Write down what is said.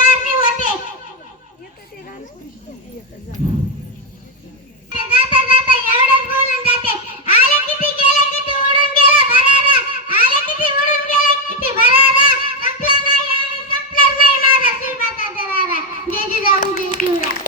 करने होते Thank you.